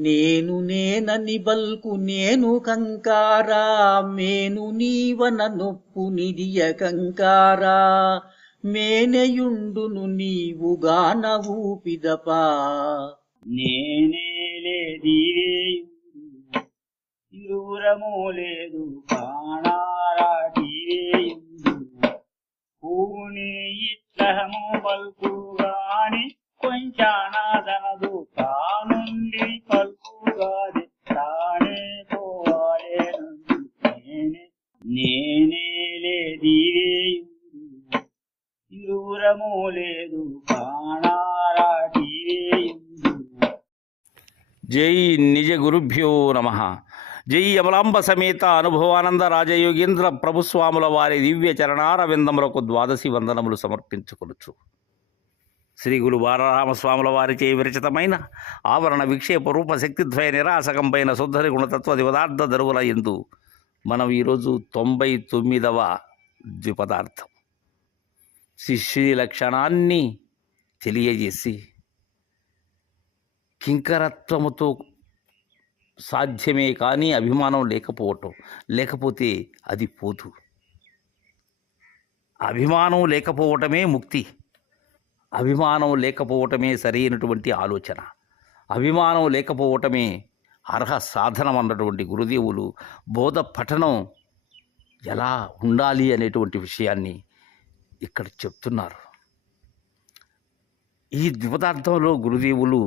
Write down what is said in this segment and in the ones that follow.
నేను నేనని బల్కు నేను కంకారా మేను నీవన నొప్పు నిదియ కంకారా. మేనయుండును నీవుగాన ఊపిదపా. నేనేలే దీవేయుండు ఇరువురము లేదు కాణారా దీవేయుండు పూని ఇట్లహము పల్కుగాని కొంచానాదనదు ఇరువురము లేదు జై నిజ గురుభ్యో నమ. జై అమలాంబ సమేత అనుభవానంద రాజయోగేంద్ర ప్రభుస్వాముల వారి దివ్య చరణార విందములకు ద్వాదశి వందనములు సమర్పించుకొనుచు. శ్రీ గురు బాలరామస్వాముల వారిచే విరచితమైన ఆవరణ విక్షేప రూప శక్తిద్వయ నిరాసకంపైన శుద్ధరి గుణతత్వ దివదార్థ దరువుల ఎందు మనం ఈరోజు తొంభై తొమ్మిదవ ద్విపదార్థం. శిష్యుని లక్షణాన్ని తెలియజేసి కింకరత్వముతో సాధ్యమే కానీ అభిమానం లేకపోవటం లేకపోతే అది పోదు. అభిమానం లేకపోవటమే ముక్తి అభిమానం లేకపోవటమే సరైనటువంటి ఆలోచన అభిమానం లేకపోవటమే అర్హ సాధనం అన్నటువంటి గురుదేవులు బోధ పఠనం ఎలా ఉండాలి అనేటువంటి విషయాన్ని ఇక్కడ చెప్తున్నారు. ఈ ద్విపదార్థంలో గురుదేవులు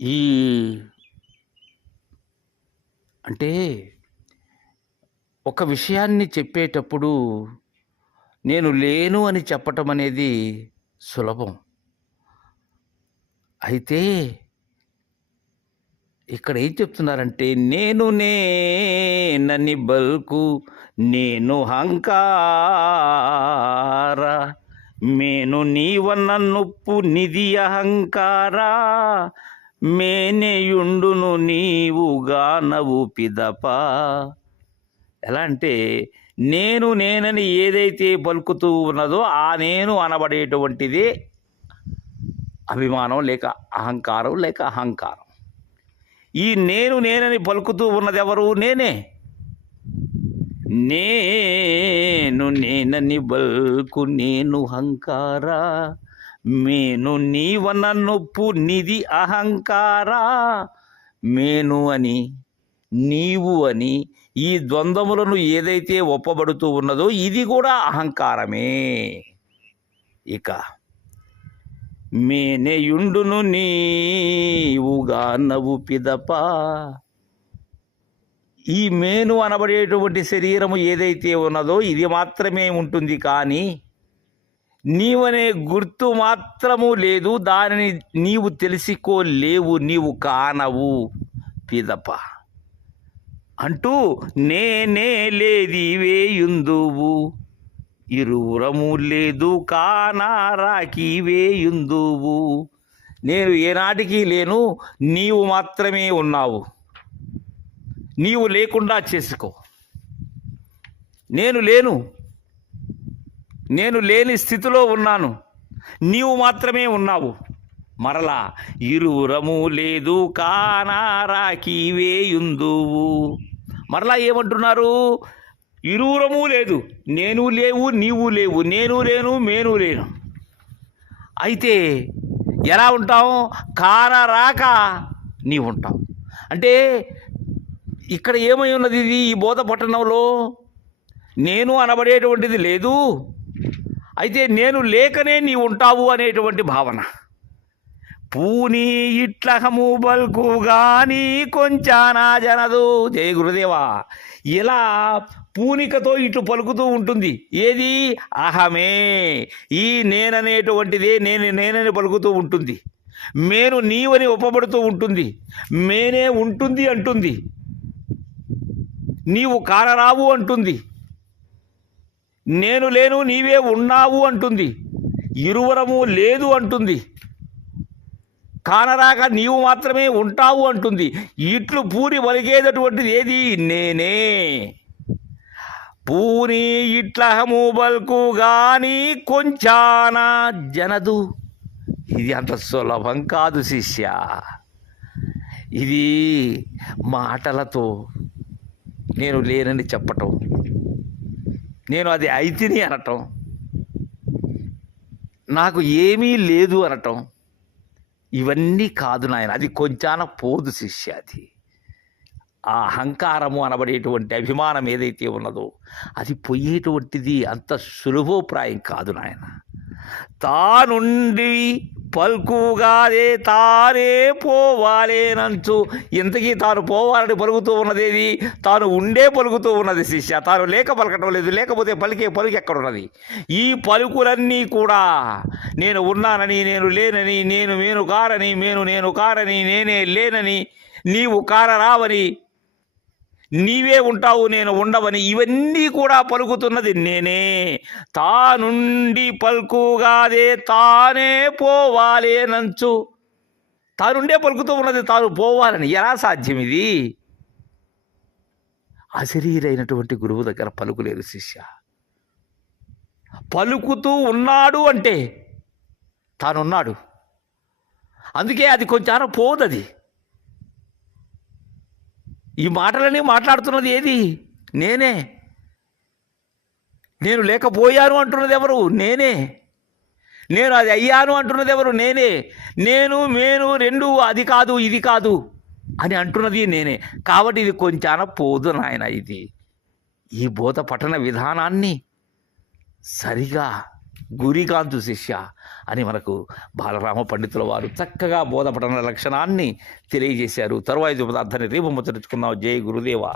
ఈ అంటే ఒక విషయాన్ని చెప్పేటప్పుడు నేను లేను అని చెప్పటం అనేది సులభం. అయితే ఇక్కడ ఏం చెప్తున్నారంటే నేను నేనని బల్కు నేను హంకార మేను నీవన్న నొప్పు నిధి అహంకారా మేనేయుండును నీవుగా నవ్వు పిదప ఎలా అంటే నేను నేనని ఏదైతే పలుకుతూ ఉన్నదో ఆ నేను అనబడేటువంటిది అభిమానం లేక అహంకారం లేక అహంకారం. ఈ నేను నేనని పలుకుతూ ఉన్నది ఎవరు నేనే. నేను నేనని బల్కు నేను హంకారా. మేను నీవన నొప్పు నిధి అహంకారా. మేను అని నీవు అని ఈ ద్వంద్వములను ఏదైతే ఒప్పబడుతూ ఉన్నదో ఇది కూడా అహంకారమే. ఇక మేనేయుండును నీవుగా నవ్వు పిదపా. ఈ మేను అనబడేటువంటి శరీరము ఏదైతే ఉన్నదో ఇది మాత్రమే ఉంటుంది కానీ నీవనే గుర్తు మాత్రము లేదు దానిని నీవు తెలుసుకోలేవు నీవు కానవు. పిదప అంటూ నేనే లేదివేయుందువు ఇరువురము లేదు కానారాకి వేయుందువు. నేను ఏనాటికి లేను నీవు మాత్రమే ఉన్నావు. నీవు లేకుండా చేసుకో. నేను లేను. నేను లేని స్థితిలో ఉన్నాను. నీవు మాత్రమే ఉన్నావు. మరలా ఇరువురము లేదు కానారాకి వేయుందువు. మరలా ఏమంటున్నారు? ఇరువురము లేదు. నేను లేవు నీవు లేవు. నేను లేను మేను లేను. అయితే ఎలా ఉంటావు? కానరాక నీవు ఉంటావు. అంటే ఇక్కడ ఏమై ఉన్నది ఇది? ఈ బోధ పట్టణంలో నేను అనబడేటువంటిది లేదు. అయితే నేను లేకనే నీ ఉంటావు అనేటువంటి భావన. పూని ఇట్లహము బల్కు గాని కొంచానా జనదు. జయ గురుదేవా. ఇలా పూనికతో ఇటు పలుకుతూ ఉంటుంది. ఏది? అహమే. ఈ నేననేటువంటిదే నేను నేనని పలుకుతూ ఉంటుంది. మేను నీవని ఒప్పబడుతూ ఉంటుంది. మేనే ఉంటుంది అంటుంది. నీవు కానరావు అంటుంది. నేను లేను నీవే ఉన్నావు అంటుంది. ఇరువరము లేదు అంటుంది. కానరాక నీవు మాత్రమే ఉంటావు అంటుంది. ఇట్లు పూరి వలిగేటటువంటిది ఏది? నేనే. పూని ఇట్లహము బల్కు గాని కొంచాన జనదు. ఇది అంత సులభం కాదు శిష్య. ఇది మాటలతో నేను లేనని చెప్పటం. నేను అది అయితిని అనటం. నాకు ఏమీ లేదు అనటం. ఇవన్నీ కాదు నాయన అది కొంచాన పోదు శిష్య అది. ఆ అహంకారము అనబడేటువంటి అభిమానం ఏదైతే ఉన్నదో అది పోయేటువంటిది అంత సులభోప్రాయం కాదు నాయన. తానుండి పలుకుగాదే తానే పోవాలేనంచు. ఇంతకీ తాను పోవాలని పలుకుతూ ఉన్నదేది? తాను ఉండే పలుకుతూ ఉన్నది శిష్య. తాను లేక పలకటం లేదు లేకపోతే పలికే పలుకు ఎక్కడ ఉన్నది ఈ పలుకులన్నీ కూడా నేను ఉన్నానని నేను లేనని నేను మేను కారని మేను నేను కారని నేనే లేనని నీవు కారరావని నీవే ఉంటావు నేను ఉండవని ఇవన్నీ కూడా పలుకుతున్నది నేనే. తానుండి పలుకుగాదే తానే పోవాలేనంచు. తానుండే పలుకుతూ ఉన్నది తాను పోవాలని ఎలా సాధ్యం ఇది? అశరీరైనటువంటి గురువు దగ్గర పలుకులేదు శిష్య. పలుకుతూ ఉన్నాడు అంటే తానున్నాడు. అందుకే అది కొంచెం పోదది. ఈ మాటలని మాట్లాడుతున్నది ఏది? నేనే. నేను లేకపోయాను అంటున్నది ఎవరు? నేనే. నేను అది అయ్యాను అంటున్నది ఎవరు? నేనే. నేను మేను రెండు అది కాదు ఇది కాదు అని అంటున్నది నేనే. కాబట్టి ఇది కొంచెం పోదు నాయన ఇది. ఈ బోధ పఠన విధానాన్ని సరిగా గురికాంతు శిష్య అని మనకు బాలరామ పండితుల వారు చక్కగా బోధపఠన లక్షణాన్ని తెలియజేశారు. తరువాయి పదార్థాన్ని రేపు ముచ్చరించుకున్నాం జై గురుదేవ.